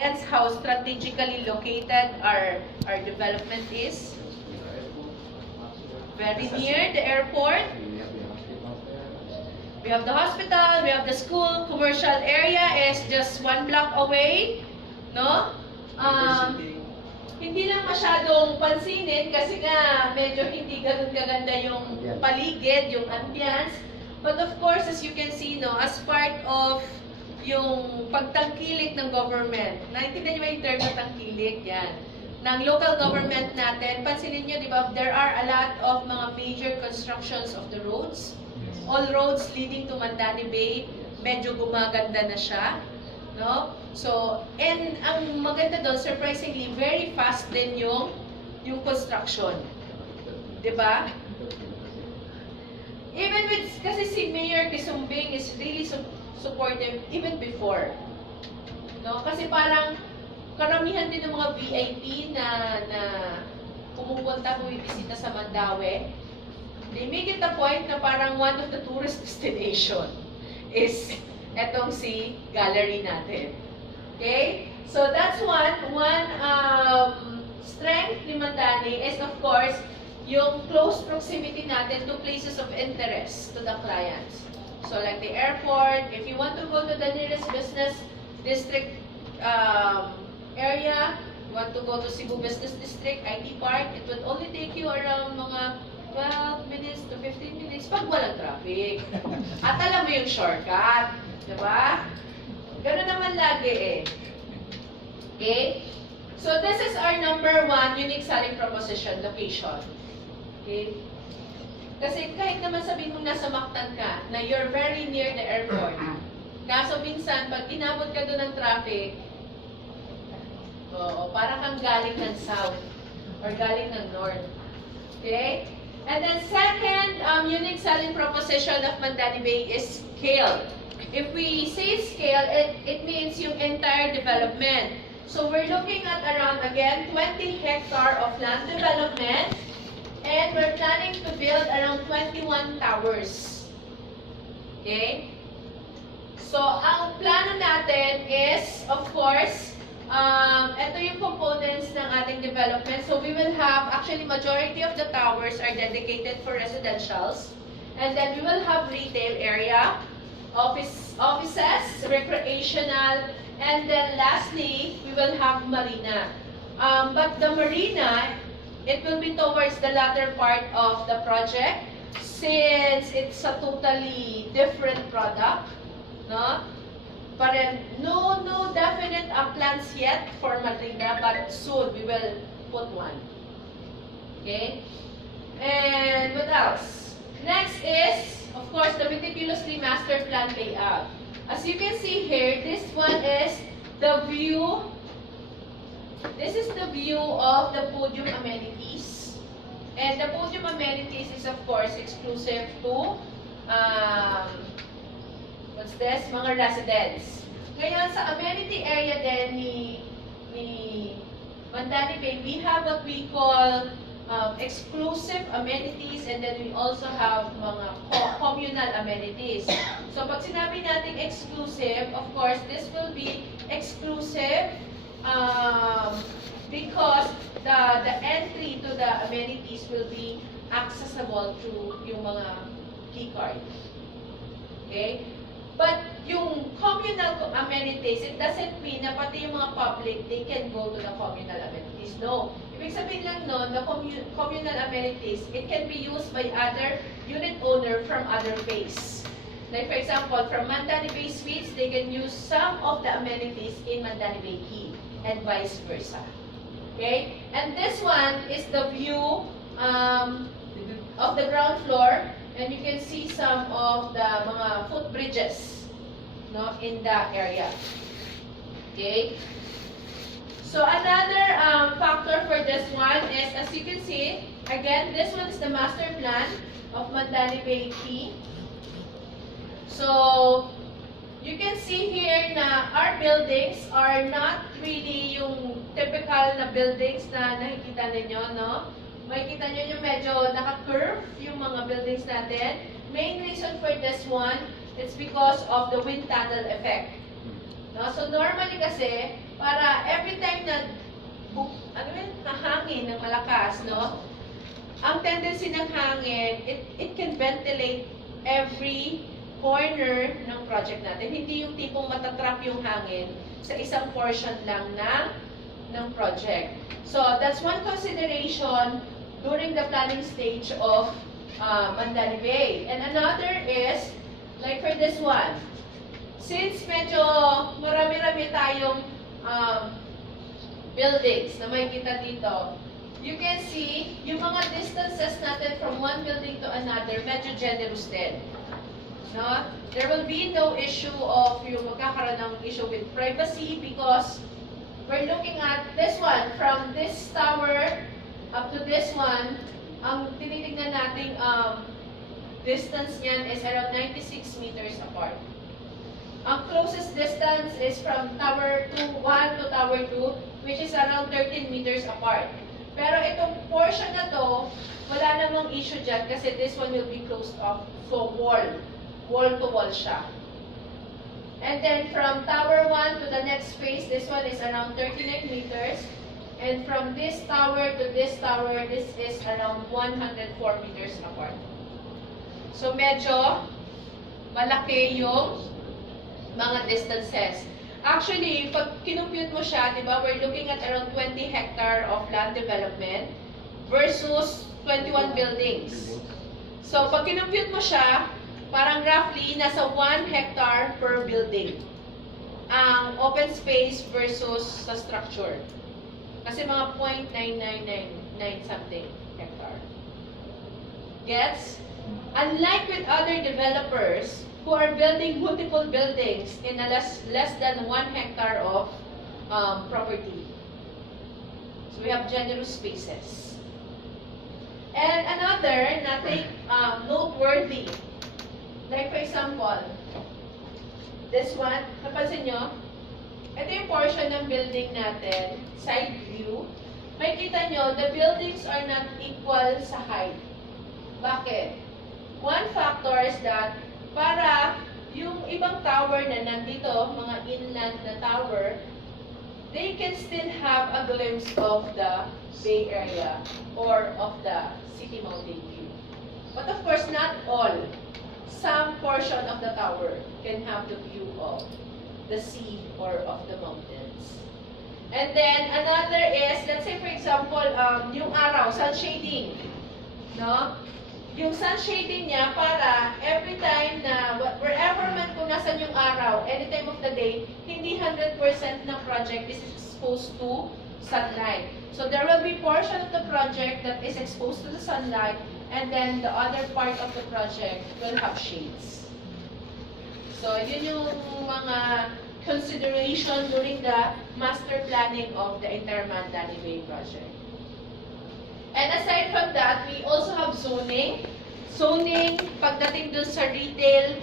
Hence, how strategically located our development is. Very near the airport. We have the hospital, we have the school, commercial area is just 1 block away. No? Hindi lang masyadong pansinin kasi nga medyo hindi ganun kaganda yung paligid, yung ambience. But of course, as you can see, no, as part of yung pagtangkilik ng government, naintindihan niyo ba yung term na tangkilik? Yan. Ng local government natin, pansinin niyo, di ba, there are a lot of mga major constructions of the roads. All roads leading to Mandani Bay, medyo gumaganda na siya. No? So, and ang maganda doon, surprisingly, very fast din yung construction. Diba? Even with, kasi si Mayor Kisumbing is really supportive even before. No? Kasi parang karamihan din ng mga VIP na pumupunta, bumibisita sa Mandaue, they make it a point na parang one of the tourist destination is etong si gallery natin. Okay? So that's one strength ni Mandani is of course yung close proximity natin to places of interest to the clients. So like the airport, if you want to go to the nearest business district area, you want to go to Cebu Business District, IT Park, it would only take you around mga 12 minutes to 15 minutes pag walang traffic. At alam mo yung shortcut. Diba? Ganun naman lagi eh. Okay? So this is our number 1 unique selling proposition, location. Okay? Kasi kahit naman sabihin mong nasa Mactan ka, na you're very near the airport. Kaso minsan, pag inabot ka doon ng traffic, parang kang galing ng south or galing ng north. Okay? And then second unique selling proposition of Mandani Bay is scale. If we say scale, it means yung entire development. So we're looking at around, again, 20 hectare of land development. And we're planning to build around 21 towers. Okay? So ang plano natin is, of course, ito yung components ng ating development. So we will have, actually majority of the towers are dedicated for residentials. And then we will have retail area, offices, recreational, and then lastly, we will have marina. But the marina, it will be towards the latter part of the project since it's a totally different product. No? But no definite plans yet for marina, but soon we will put one. Okay? And what else? Next is, of course, the meticulously master plan layout. As you can see here, this one is the view. This is the view of the podium amenities. And the podium amenities is, of course, exclusive to, what's this? Mga residents. Ngayon, sa amenity area din ni Mandani Bay, we have what we call exclusive amenities, and then we also have mga communal amenities. So pag sinabi natin exclusive, of course, this will be exclusive because the entry to the amenities will be accessible through yung mga key cards. Okay? But yung communal amenities, it doesn't mean na pati yung mga public, they can go to the communal amenities. No. Ibig sabihin lang nun, the communal amenities, it can be used by other unit owner from other phase. Like for example, from Mandani Bay Suites, they can use some of the amenities in Mandani Bay Key, and vice versa. Okay? And this one is the view of the ground floor, and you can see some of the mga footbridges, no, in the area. Okay? So another factor for this one is, as you can see, again, this one is the master plan of Mandani Bay Key. So you can see here na our buildings are not really yung typical na buildings na nakikita ninyo, no? Makikita nyo yung medyo naka-curve yung mga buildings natin. Main reason for this one, it's because of the wind tunnel effect. No? So normally kasi, para every time na hangin ng malakas, no? Ang tendency ng hangin, it can ventilate every corner ng project natin. Hindi yung tipong matatrap yung hangin sa isang portion lang ng project. So, that's one consideration during the planning stage of Mandani Bay. And another is, like for this one, since medyo marami-rami tayong buildings na makikita dito, you can see yung mga distances natin from one building to another, medyo generous din. No? There will be no issue of yung magkakaroon ng issue with privacy because we're looking at this one, from this tower up to this one, ang tinitignan nating distance niyan is around 96 meters apart. Ang closest distance is from tower 1 to tower 2, which is around 13 meters apart. Pero itong portion na to, wala namang issue dyan kasi this one will be closed off. So wall to wall siya. And then from tower 1 to the next phase, this one is around 39 meters. And from this tower to this tower, this is around 104 meters apart. So medyo malaki yung mga distances. Actually, pag kinumpute mo siya, di ba, we're looking at around 20 hectare of land development versus 21 buildings. So, pag kinumpute mo siya, parang roughly, nasa 1 hectare per building ang open space versus sa structure. Kasi mga 0.9999 something hectare. Gets? Unlike with other developers who are building multiple buildings in a less than 1 hectare of property. So we have generous spaces. And another, nothing noteworthy. Like for example, this one, napansin nyo? Ito yung portion ng building natin, side view. Makikita nyo, the buildings are not equal sa height. Bakit? One factor is that para yung ibang tower na nandito, mga inland na tower, they can still have a glimpse of the Bay Area or of the City Mountain view. But of course, not all. Some portion of the tower can have the view of the sea or of the mountains. And then, another is, let's say for example, yung araw, sun shading. No? Yung sun shading niya para every time na wherever man kung nasan yung araw, any time of the day, hindi 100% ng project is exposed to sunlight. So there will be portion of the project that is exposed to the sunlight, and then the other part of the project will have shades. So yun yung mga consideration during the master planning of the entire Mandani Bay project. And aside from that, we also have zoning. Zoning, pagdating dun sa retail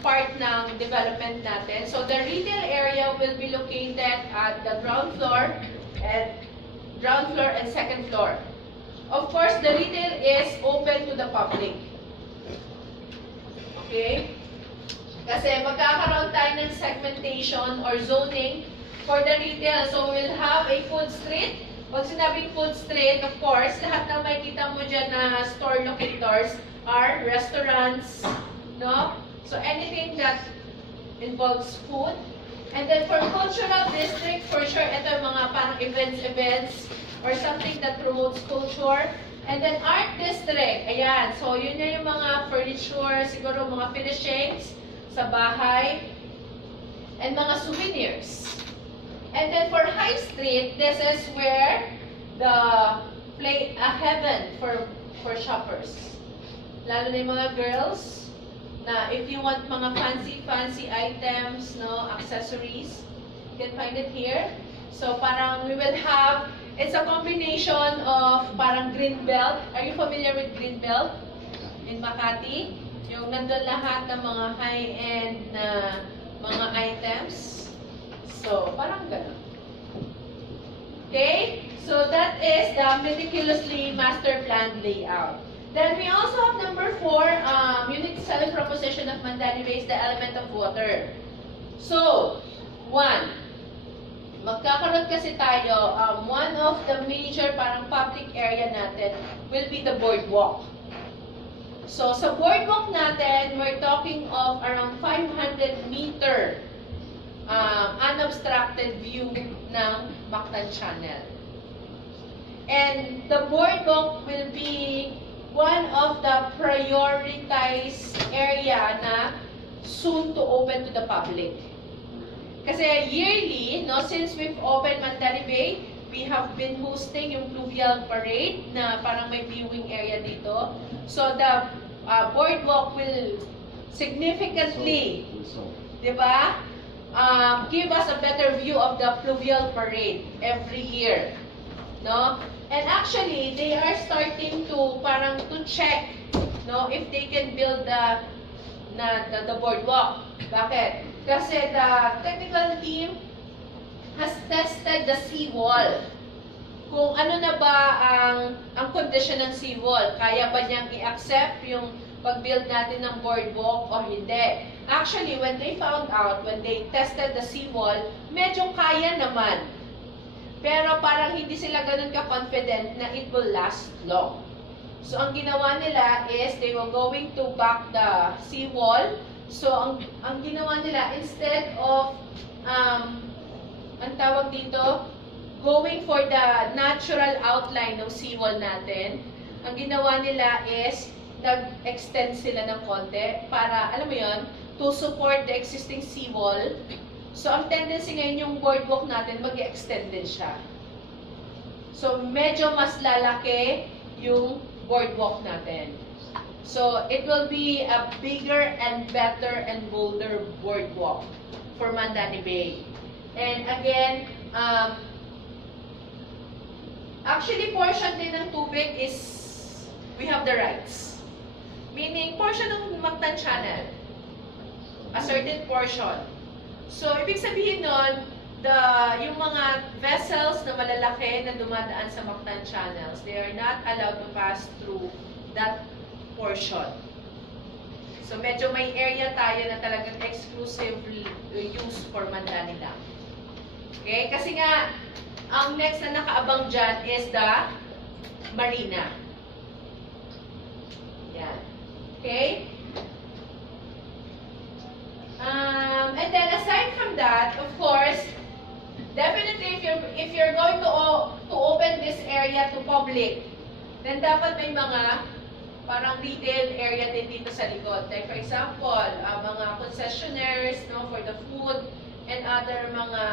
part ng development natin. So the retail area will be located at the ground floor and second floor. Of course, the retail is open to the public. Okay? Kasi magkakaroon tayo ng segmentation or zoning for the retail. So we'll have a food street. Pag sinabing food street, of course, lahat ng makikita mo dyan na store locators are restaurants, no? So anything that involves food. And then for cultural district, for sure, ito yung mga parang events, or something that promotes culture. And then art district, ayan. So yun na yung mga furniture, siguro mga finishings sa bahay, and mga souvenirs. And then for High Street, this is where the a heaven for shoppers. Lalo na yung mga girls na if you want mga fancy items, no, accessories, you can find it here. So parang we will have, it's a combination of parang green belt. Are you familiar with green belt in Makati? Yung nandun lahat ng mga high-end na mga items. So, parang gano'n. Okay? So, that is the meticulously master planned layout. Then, we also have number 4, unique selling proposition of Mandani Bay is the element of water. So, 1, magkakaroon kasi tayo, one of the major parang public area natin will be the boardwalk. So, sa boardwalk natin, we're talking of around 500 meter unobstructed view ng Mactan Channel. And the boardwalk will be one of the prioritized area na soon to open to the public. Kasi yearly, no, since we've opened Mandani Bay, we have been hosting yung fluvial parade na parang may viewing area dito. So the boardwalk will significantly, di ba, give us a better view of the fluvial parade every year. No? And actually, they are starting to parang to check, no, if they can build the boardwalk. Bakit? Kasi the technical team has tested the seawall. Kung ano na ba ang condition ng seawall. Kaya ba niyang i-accept yung pag-build natin ng boardwalk o hindi. Actually, when they found out, when they tested the seawall, medyo kaya naman. Pero parang hindi sila ganun ka-confident na it will last long. So, ang ginawa nila is they were going to back the seawall. So, ang ginawa nila, instead of, ang tawag dito, going for the natural outline ng seawall natin, ang ginawa nila is nag-extend sila ng konti para, alam mo yon, to support the existing seawall. So, ang tendency ngayon yung boardwalk natin, mag-extend din siya. So, medyo mas lalaki yung boardwalk natin. So, it will be a bigger and better and bolder boardwalk for Mandani Bay. And again, actually, portion din ng tubig is, we have the rights. Meaning, portion ng Mactan Channel. A certain portion. So, ibig sabihin nun, yung mga vessels na malalaki na dumadaan sa Mactan channels, they are not allowed to pass through that portion. So, medyo may area tayo na talagang exclusively used for Mandani lang. Okay? Kasi nga, ang next na nakaabang dyan is the marina. Yan. Okay? And then aside from that, of course, definitely if you're going to open this area to public, then dapat may mga parang retail area din dito sa likod. Like for example, mga concessionaires, no, for the food and other mga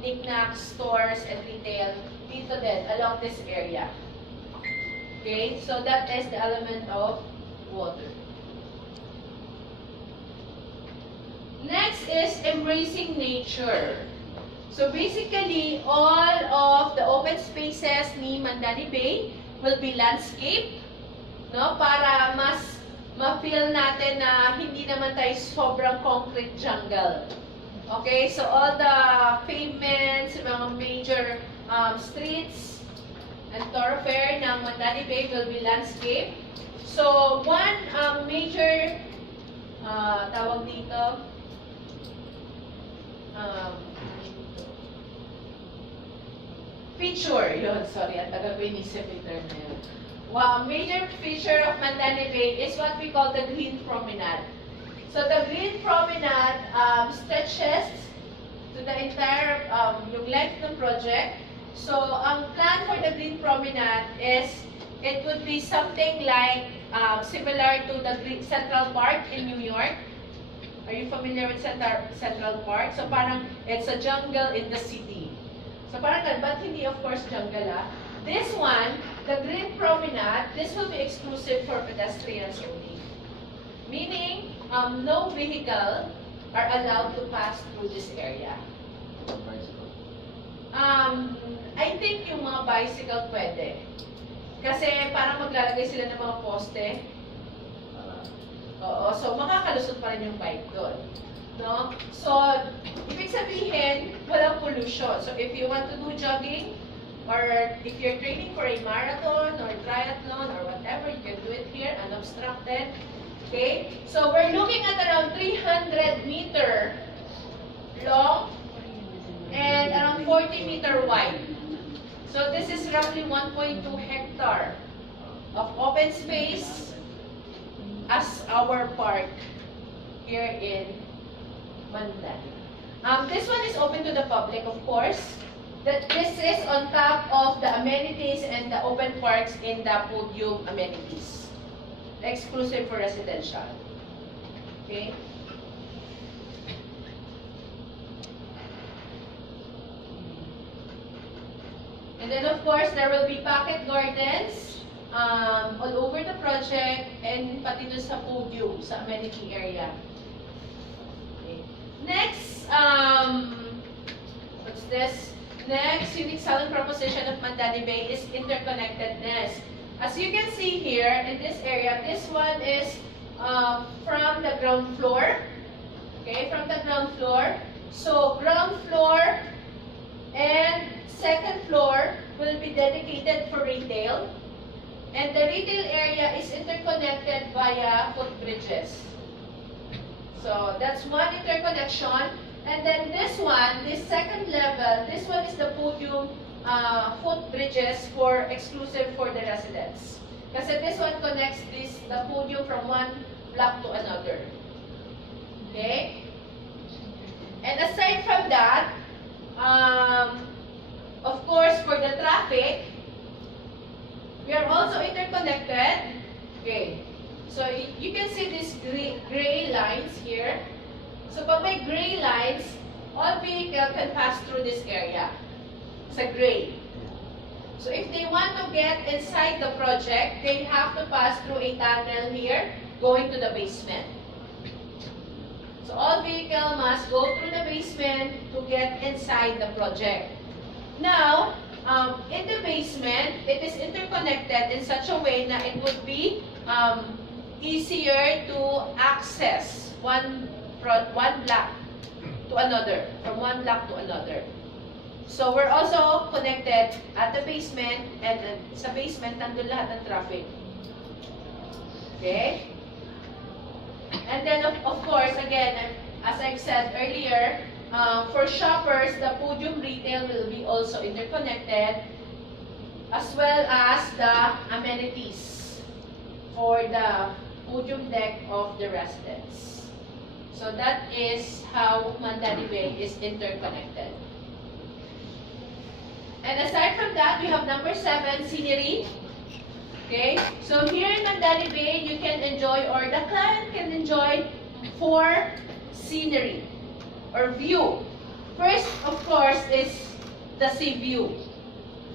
knick-knack stores and retail dito din along this area. Okay, so that is the element of water. Next is embracing nature. So basically, all of the open spaces ni Mandani Bay will be landscape, no? Para mas ma-feel natin na hindi naman tayo sobrang concrete jungle. Okay, so all the pavements, mga major streets and thoroughfare ng Mandani Bay will be landscape. So one major tawag dito, feature, yun, sorry, ang tagal ko inisip yung term na yun. Well, major feature of Mandani Bay is what we call the Green Promenade. So the Green Promenade stretches to the entire, yung length ng project. So ang plan for the Green Promenade is, it would be something like, similar to the Central Park in New York. Are you familiar with Central Park? So parang, it's a jungle in the city. So parang ganun, but hindi of course jungle This one, the Green Promenade, this will be exclusive for pedestrians only. Meaning, no vehicle are allowed to pass through this area. I think yung mga bicycle pwede. Kasi parang maglalagay sila ng mga poste. Oo, so makakalusot pa rin yung bike doon. No? So, ibig sabihin, walang pollution. So, if you want to do jogging, or if you're training for a marathon, or triathlon, or whatever, you can do it here, unobstructed. Okay? So, we're looking at around 300 meter long and around 40-meter wide. So this is roughly 1.2 hectare of open space as our park here in Mandani. This one is open to the public, of course. This is on top of the amenities and the open parks in the podium amenities. Exclusive for residential. Okay? And then of course, there will be pocket gardens all over the project and pati doon sa podium, sa amenity area. Okay. Next, what's this? Next unique selling proposition of Mandani Bay is interconnectedness. As you can see here in this area, this one is from the ground floor. Okay, from the ground floor. So ground floor and second floor will be dedicated for retail. And the retail area is interconnected via footbridges. So that's one interconnection. And then this one, this second level, this one is the podium footbridges for exclusive for the residents. Kasi this one connects the podium from one block to another. Okay? And aside from that, of course, for the traffic, we are also interconnected. Okay. So you can see these gray lines here. So pag may gray lines, all vehicles can pass through this area. Sa gray. So if they want to get inside the project, they have to pass through a tunnel here, going to the basement. So all vehicles must go through the basement to get inside the project. Now, in the basement, it is interconnected in such a way that it would be easier to access one block to another, from one block to another. So we're also connected at the basement, and sa basement, nandun lahat ng traffic. Okay? And then, of course, again, as I've said earlier, for shoppers, the podium retail will be also interconnected, as well as the amenities for the podium deck of the residents. So that is how Mandani Bay is interconnected. And aside from that, we have number 7, scenery. Okay, so here in Mandani Bay, you can enjoy, or the client can enjoy 4 scenery or view. First, of course, is the sea view.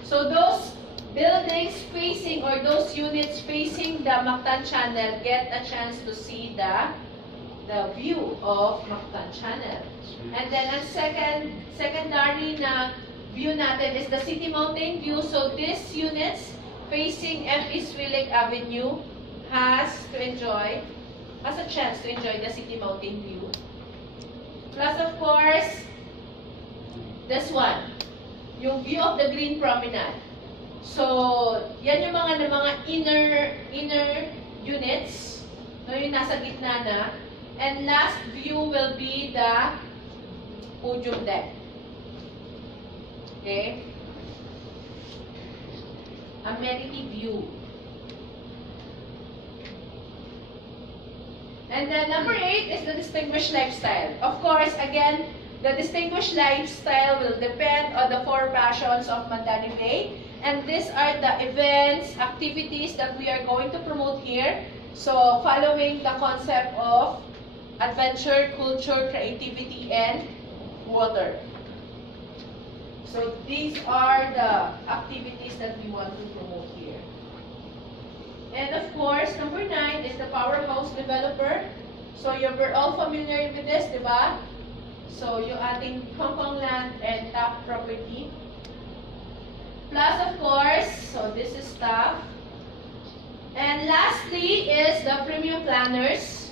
So those buildings facing, or those units facing the Mactan Channel get a chance to see the view of Mactan Channel. And then ang secondary na view natin is the City Mountain view. So these units facing F.E. Swillig Avenue has a chance to enjoy the City Mountain view. Plus, of course, this one, yung view of the Green Promenade. So, yan yung mga inner units, no, yung nasa gitna na. And last view will be the podium deck. Okay? Amenity view. And then number 8 is the distinguished lifestyle. Of course, again, the distinguished lifestyle will depend on the 4 passions of Mandani Bay. And these are the events, activities that we are going to promote here. So, following the concept of adventure, culture, creativity, and water. So, these are the activities that we want to promote here. And of course, number 9 is the powerhouse developer. So, you're all familiar with this, di ba? So, yung ating Hong Kong land and TAP property. Plus, of course, so this is TAP. And lastly is the premium planners.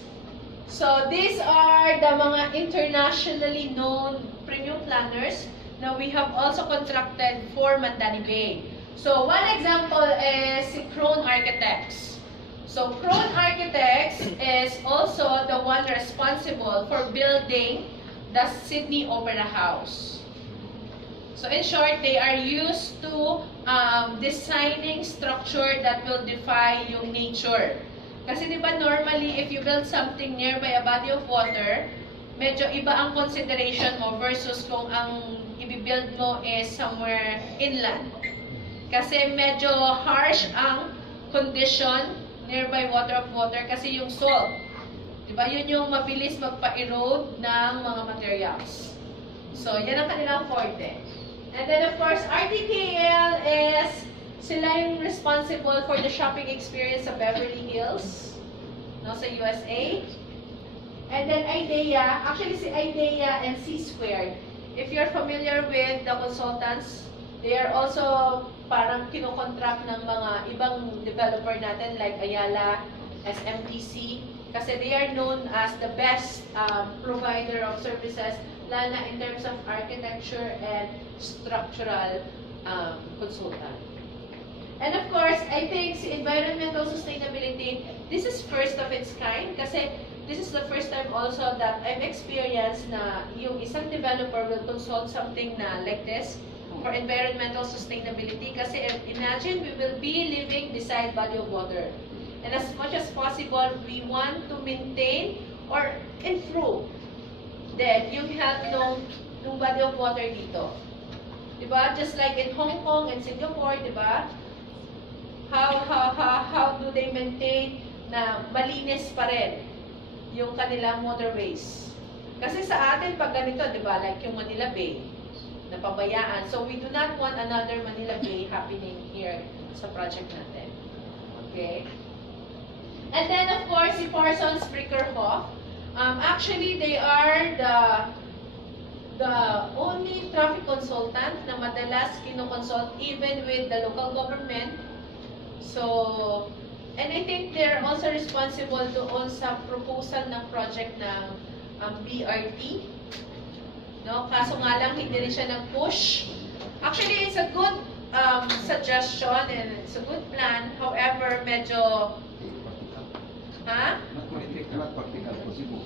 So, these are the mga internationally known premium planners na we have also contracted for Mandani Bay. So, one example is si Crone Architects. So, Crone Architects is also the one responsible for building the Sydney Opera House. So in short, they are used to designing structure that will defy yung nature. Kasi di ba normally, if you build something nearby a body of water, medyo iba ang consideration mo versus kung ang i-build mo is somewhere inland. Kasi medyo harsh ang condition nearby water of water kasi yung salt. Diba? Yun yung mabilis magpa-erode ng mga materials. So, yan ang kanilang forte. And then, of course, RTKL is sila yung responsible for the shopping experience sa Beverly Hills, no, sa USA. And then, IDEA, actually si IDEA and C-Squared. If you're familiar with the consultants, they are also parang kinokontract ng mga ibang developer natin like Ayala, SMTC, kasi they are known as the best provider of services, lalo na in terms of architecture and structural consultant. And of course, I think si environmental sustainability, this is first of its kind, kasi this is the first time also that I've experienced na yung isang developer will consult something na like this, for environmental sustainability kasi imagine we will be living beside body of water and as much as possible we want to maintain or improve then yung health ng body of water dito, diba? Just like in Hong Kong and Singapore, diba? How do they maintain na malinis pa rin yung kanilang waterways? Kasi sa atin pag ganito, diba? Like yung Manila Bay, napabayaan. So, we do not want another Manila Bay happening here sa project natin. Okay? And then, of course, si Parsons Brickerhoff. Actually, they are the only traffic consultant na madalas kinoconsult even with the local government. So, and I think they're also responsible doon sa proposal ng project ng BRT. No? Kaso nga lang, hindi rin siya nag-push. Actually, it's a good suggestion and it's a good plan. However, medyo... Ha? Not practical possible.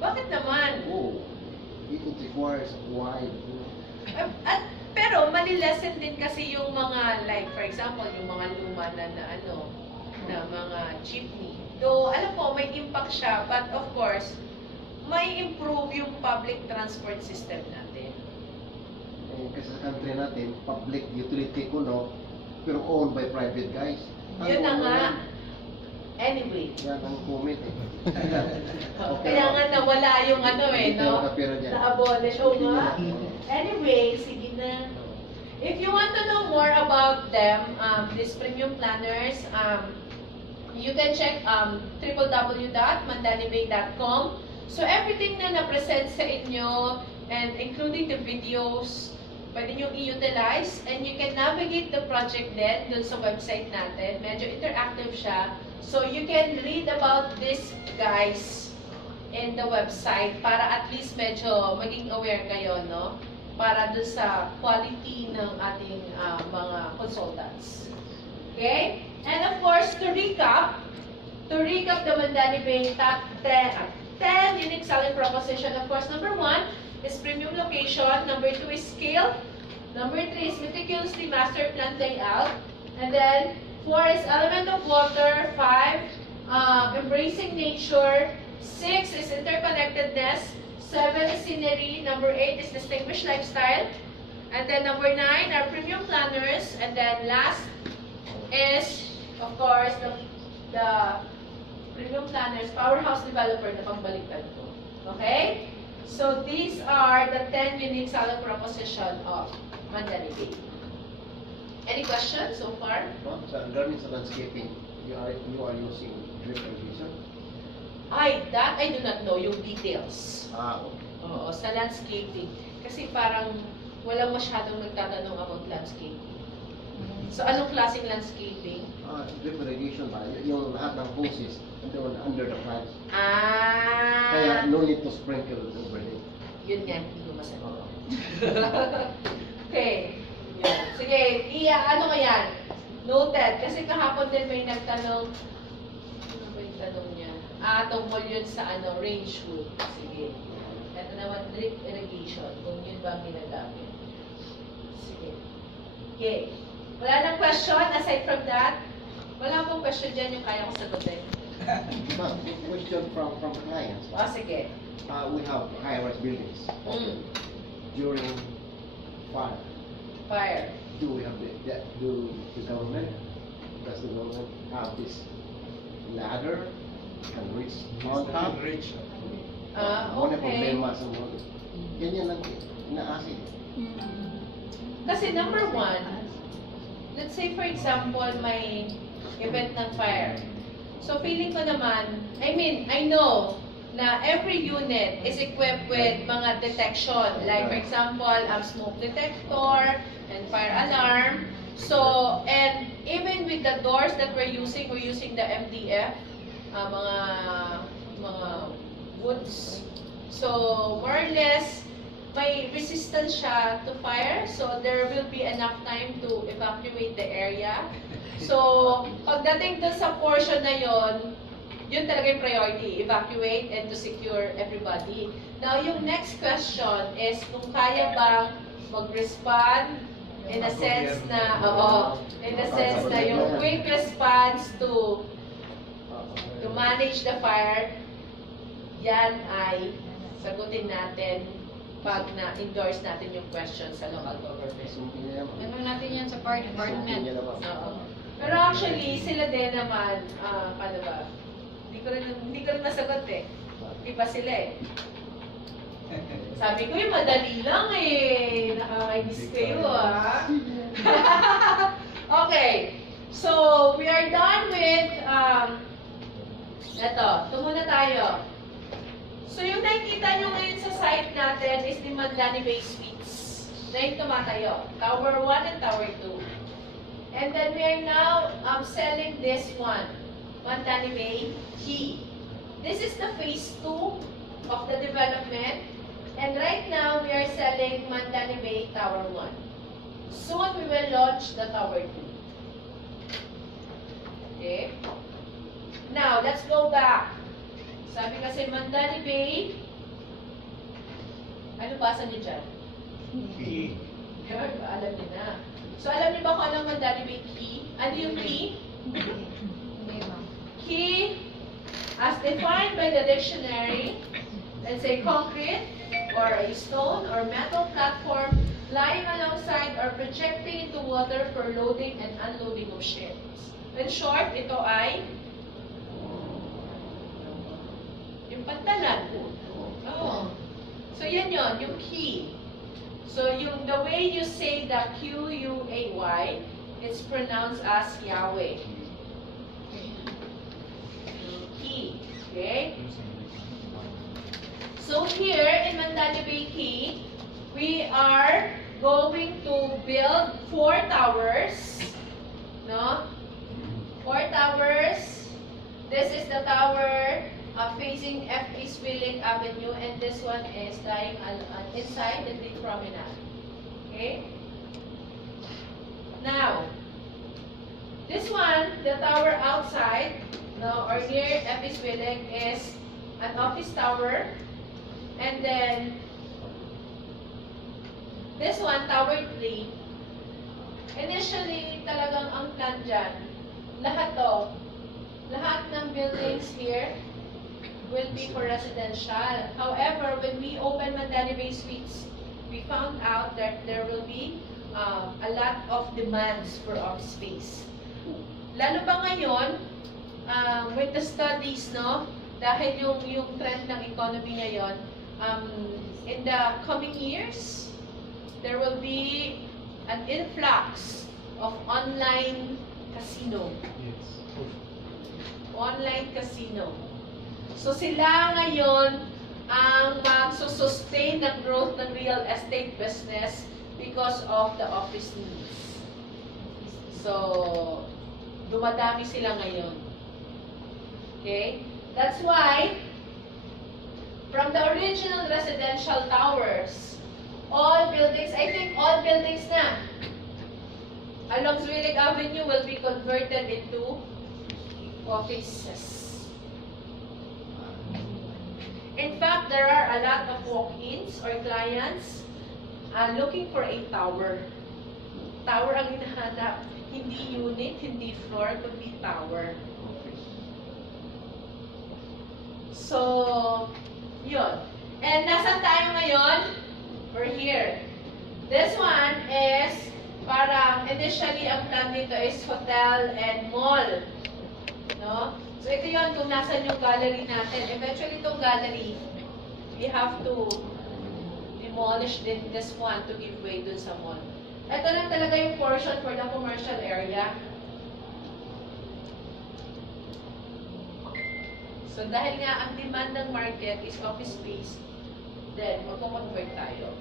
Bakit naman? Oh, it requires wide. Pero, mali-lesson din kasi yung mga, like, for example, yung mga luma na mga jeepney. Though, alam ko, may impact siya, but of course, may improve yung public transport system natin. Kasi sa country natin, public utility ko, no? Pero owned by private guys. Yun na nga. Anyway. Yan ang comment eh. Okay, Kaya nga nawala yung no? Na-abolish. O nga. Anyway, sige na. If you want to know more about them, these premium planners, you can check www.mandanibay.com. So everything na na-present sa inyo, and including the videos, pwede nyo i-utilize, and you can navigate the project din dun sa website natin. Medyo interactive siya. So you can read about these guys in the website para at least medyo maging aware kayo, no? Para dun sa quality ng ating mga consultants. Okay? And of course, to recap the Mandani Bay top 10 unique selling proposition. Of course, number 1 is premium location. Number 2 is scale. Number 3 is meticulously master plan layout. And then 4 is element of water. 5, embracing nature. 6 is interconnectedness. 7 is scenery. Number 8 is distinguished lifestyle. And then number 9 are premium planners. And then last is, of course, the premium planners, powerhouse developer na pambaliktad ko. Okay? So, these are the 10 unique selling proposition of Mandani Bay. Any questions so far? Regarding sa landscaping, you are using drip irrigation? That I do not know, yung details. Okay. Oo, sa landscaping. Kasi parang walang masyadong nagtatanong about landscaping. So, anong klaseng landscaping? Drip irrigation ba? Yung lahat ng hoses doon under the plants. Ah! Kaya no need to sprinkle over it. Yun nga, hindi ko masagot. Okay. Yan. Sige, ano nga yan? Noted. Kasi kahapon din may nagtanong, ano ba yung tanong niya? Tungkol yun sa range hood. Sige. Ito naman, drip irrigation, kung yun ba ang ginagamit. Sige. Okay. Wala nang question aside from that? Wala pong question dyan yung kaya kong sagutin. Ma'am, question from clients. Sige. We have high-rise buildings. Mm. During fire, Fire. do we have do the government, does the government have this ladder can reach on top? Ano Okay. problema sa mga ganyan lang inaasin. Kasi number one, let's say for example, may event ng fire. So feeling ko naman, I know na every unit is equipped with mga detection. Like for example, smoke detector and fire alarm. So, and even with the doors that we're using the MDF, mga woods. So, more or less, may resistance siya to fire. So, there will be enough time to evacuate the area. So, pagdating dun sa portion na yon, yun talaga yung priority, evacuate and to secure everybody. Now, yung next question is kung kaya bang mag-respond in a sense na, yung quick response to manage the fire, yan ay sagutin natin pag na-endorse natin yung question sa local government. Ano natin yan sa fire department? Oo. Pero actually, sila din naman, paano ba? Hindi ko rin masagot eh. Iba sila eh. Sabi ko yung madali lang eh. Nakakainis kayo ah. Okay. So, we are done with, ito muna tayo. So, yung nakikita nyo ngayon sa site natin is the Mandani Bay Suites. Na yung tumatayo. Tower 1 and Tower 2. And then we are now selling this one. Mandani Bay Key. This is the phase 2 of the development. And right now, we are selling Mandani Bay Tower 1. Soon, we will launch the Tower 2. Okay? Now, let's go back. Sabi kasi Mandani Bay, ano basa niyo dyan? Key. Alam niyo na. So, alam niyo ba kung anong Mandani Bay Key? Ano yung key? Hindi, ma'am. Key, as defined by the dictionary, let's say concrete, or a stone or metal platform lying alongside or projecting into water for loading and unloading of ships. In short, ito ay yung pantalan. Oh. So yan yon, yung key. So the way you say the Q-U-A-Y, it's pronounced as Yahweh. Key. Okay? So here in Mandani Bay Key, we are going to build 4 towers. No? 4 towers. This is the tower facing F. East Willing Avenue, and this one is lying inside the big promenade. Okay? Now, this one, the tower outside, no, or near F. East Willing, is an office tower. And then, this one, Tower 3, initially, talagang ang plan dyan, lahat ng buildings here will be for residential. However, when we open Mandani Bay Suites, we found out that there will be a lot of demands for office space. Lalo ba ngayon, with the studies, no, dahil yung trend ng economy ngayon, in the coming years, there will be an influx of online casino. Yes. Online casino. So sila ngayon ang magsusustain ng growth ng real estate business because of the office needs. So, dumadami sila ngayon. Okay? That's why, from the original residential towers, all buildings, I think all buildings na, along Zwilig Avenue will be converted into offices. In fact, there are a lot of walk-ins or clients looking for a tower. tower ang hinahanap. Hindi unit, hindi floor, kundi tower. So, yun. And nasan tayo ngayon? We're here. This one is, parang initially ang plan dito is hotel and mall. No? So, ito yun kung nasan yung gallery natin. Eventually, itong gallery, we have to demolish this one to give way dun sa mall. Ito lang talaga yung portion for the commercial area. So, dahil nga ang demand ng market is office space, then magko-convert tayo.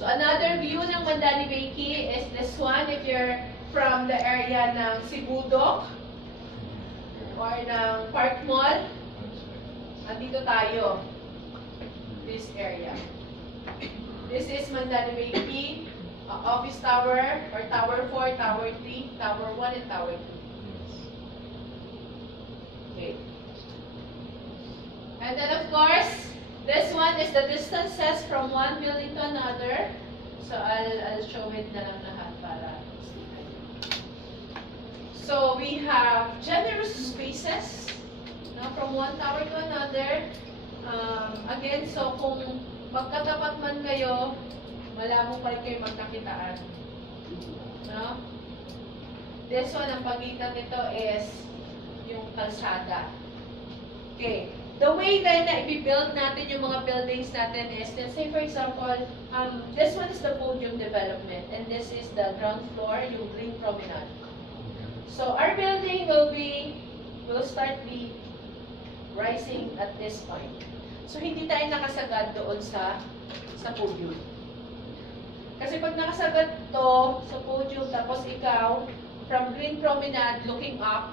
So, another view ng Mandani Bay Key is this one. If you're from the area ng Sibudok or ng Park Mall, andito tayo. This area. This is Mandani Bay Key, office tower, or tower 4, tower 3, tower 1, and tower 2. Okay. And then of course, this one is the distances from one building to another. So I'll show it na lang lahat para so we have generous spaces, no, from one tower to another. Again, so kung magkatapat man kayo, malabo pa rin kayo magkakitaan. No? This one, ang pagitan nito is yung kalsada. Okay. The way then na i-build natin yung mga buildings natin is, let's say for example, this one is the podium development and this is the ground floor, yung green promenade. So our building will start be rising at this point. So hindi tayo nakasagad doon sa podium. Kasi pag nakasagad to sa podium tapos ikaw from green promenade looking up,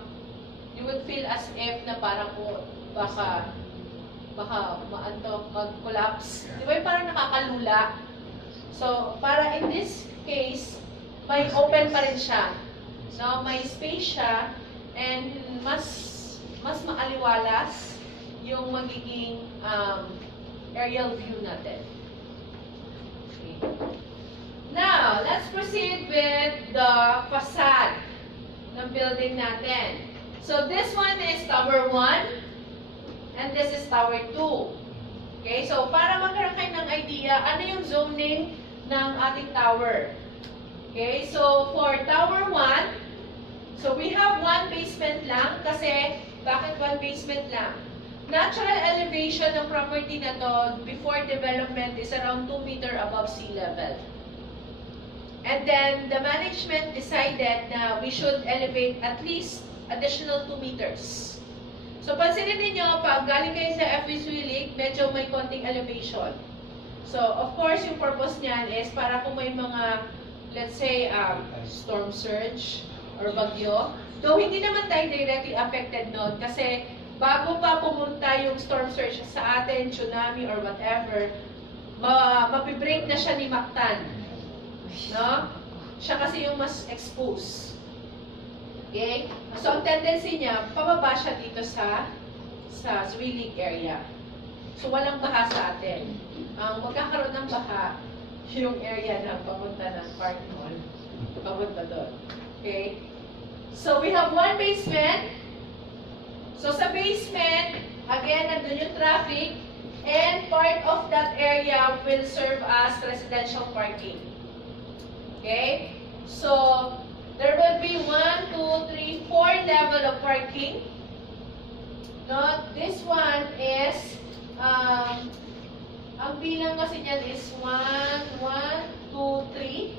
you would feel as if na parang baka mag-collapse. Di ba yung parang nakakalula? So, para in this case, may open pa rin siya. No, may space siya and mas maaliwalas yung magiging aerial view natin. Okay. Now, let's proceed with the facade ng building natin. So, this one is tower 1 and this is tower 2. Okay, so para magkaroon kayo ng idea, ano yung zoning ng ating tower. Okay, so for tower 1, so we have one basement lang kasi, bakit one basement lang? Natural elevation ng property na to before development is around 2 meter above sea level. And then the management decided na we should elevate at least additional 2 meters. So pansinin niyo pag galing kayo sa FB Suilig, medyo may konting elevation. So of course yung purpose niyan is para kung may mga, let's say, storm surge or bagyo, though hindi naman tayo directly affected noon kasi bago pa pumunta yung storm surge sa atin, tsunami or whatever, mapibreak na siya ni Mactan. No? Siya kasi yung mas exposed. Okay? So, ang tendency niya, pababa siya dito sa Suilig area. So, walang baha sa atin. Ang magkakaroon ng baha, yung area na pamunta ng Park Mall, pamunta doon. Okay? So, we have one basement. So, sa basement, again, nandun yung traffic, and part of that area will serve as residential parking. Okay? So, there will be 1, 2, 3, 4 level of parking. No, this one is, ang bilang kasi niyan is 1, 1, 2, 3.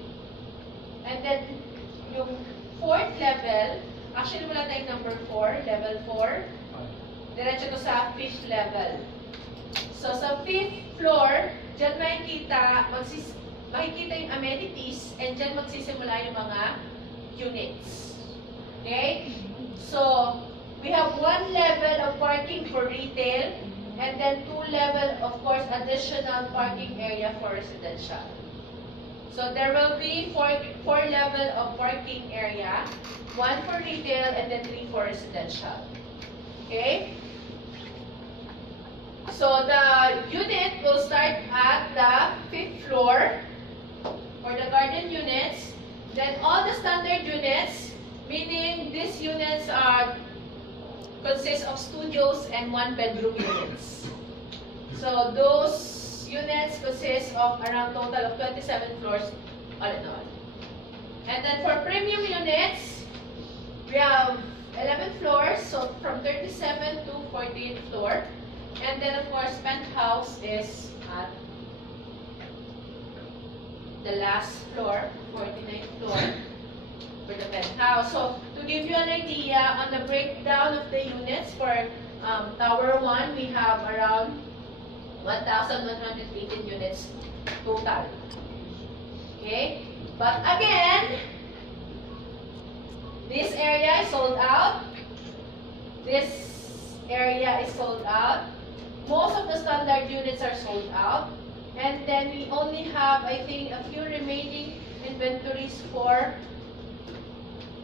And then, yung 4th level, actually wala tayong number 4, level 4. Diretso to sa 5th level. So, sa 5th floor, dyan makikita yung amenities, and dyan magsisimula yung mga units. Okay? So, we have 1 level of parking for retail, and then 2 level, of course, additional parking area for residential. So, there will be 4 level of parking area, 1 for retail, and then 3 for residential. Okay? So, the unit will start at the 5th floor, consists of studios and one-bedroom units. So those units consist of around total of 27 floors all in all. And then for premium units, we have 11 floors, so from 37 to 48th floor. And then of course, penthouse is at the last floor, 49th floor for the penthouse. So to give you an idea on the breakdown of the units for Tower 1, we have around 1,118 units total. Okay? But again, this area is sold out. This area is sold out. Most of the standard units are sold out. And then we only have, I think, a few remaining inventories for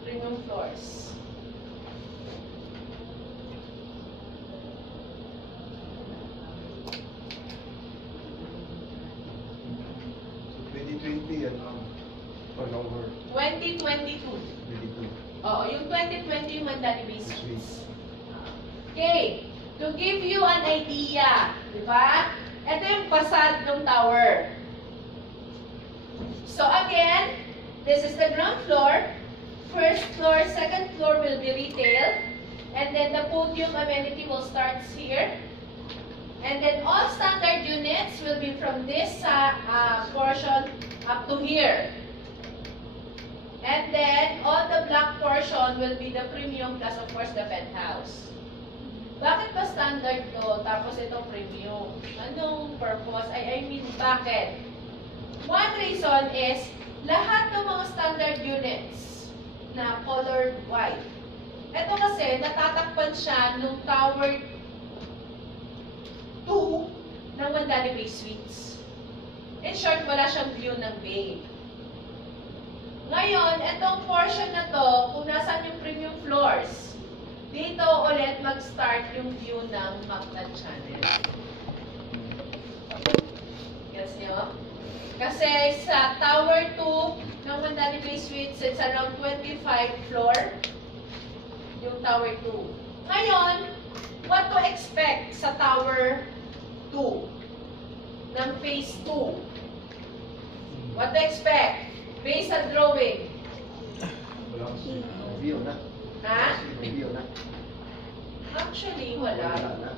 premium floors. So 2020 and for longer 2022. 22. Oo, yung 2020 yung Mandani Bay Suites. Okay, to give you an idea, di ba? Ito yung facade ng tower. So again, this is the ground floor. First floor, second floor will be retail. And then the podium amenity will start here. And then all standard units will be from this portion up to here. And then all the black portion will be the premium plus of course the penthouse. Bakit ba standard to, tapos itong premium? Anong purpose? I mean, bakit? One reason is, lahat ng mga standard units na colored white, ito kasi, natatakpan siya nung Tower 2 ng Mandani Bay Suites. In short, wala siyang view ng bay. Ngayon, itong portion na to, kung nasaan yung premium floors, dito ulit mag-start yung view ng Mactan Channel. Yes nyo? Kasi sa Tower 2 ng Mandani Bay Suites, it's around 25 floor yung Tower 2. Ngayon, what to expect sa Tower 2 ng Phase 2? What to expect? Based on drawing. Wala kasi. View na. Ha? View na. Actually, Wala wala. na.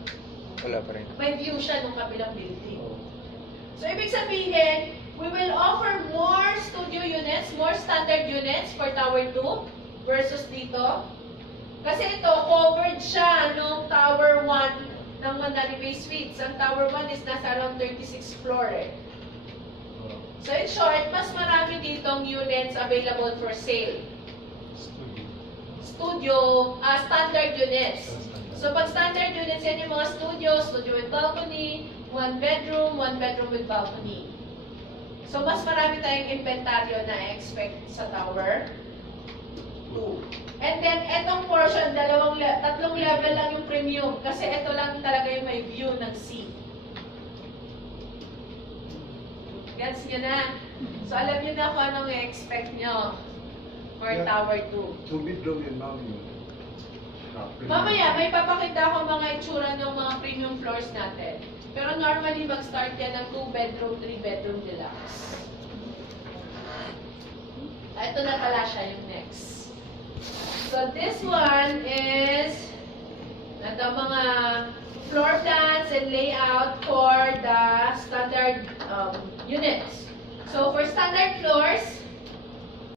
Wala pa rin. May view siya nung kabilang building. Oh. So, ibig sabihin, we will offer more studio units, more standard units for Tower 2 versus dito. Kasi ito, covered siya nung Tower 1 ng Mandani Bay Suites. Ang Tower 1 is nasa around 36 floor eh. So, in short, mas marami ditong units available for sale. Standard units. So, pag standard units, yan yung mga studio with balcony, one bedroom with balcony. So, mas marami tayong inventaryo na expect sa Tower 2. And then, etong portion, tatlong level lang yung premium. Kasi ito lang talaga yung may view ng sea. Gets nyo na? So, alam nyo na kung anong i-expect nyo for Yeah. Tower 2. 2 bedroom and now yun. Mamaya, may papakita ko mga itsura ng mga premium floors natin. Pero normally, mag-start yan ng 2 bedroom, 3 bedroom deluxe. Ito na pala siya yung next. So, this one is ito mga floor plans and layout for the standard units. So, for standard floors,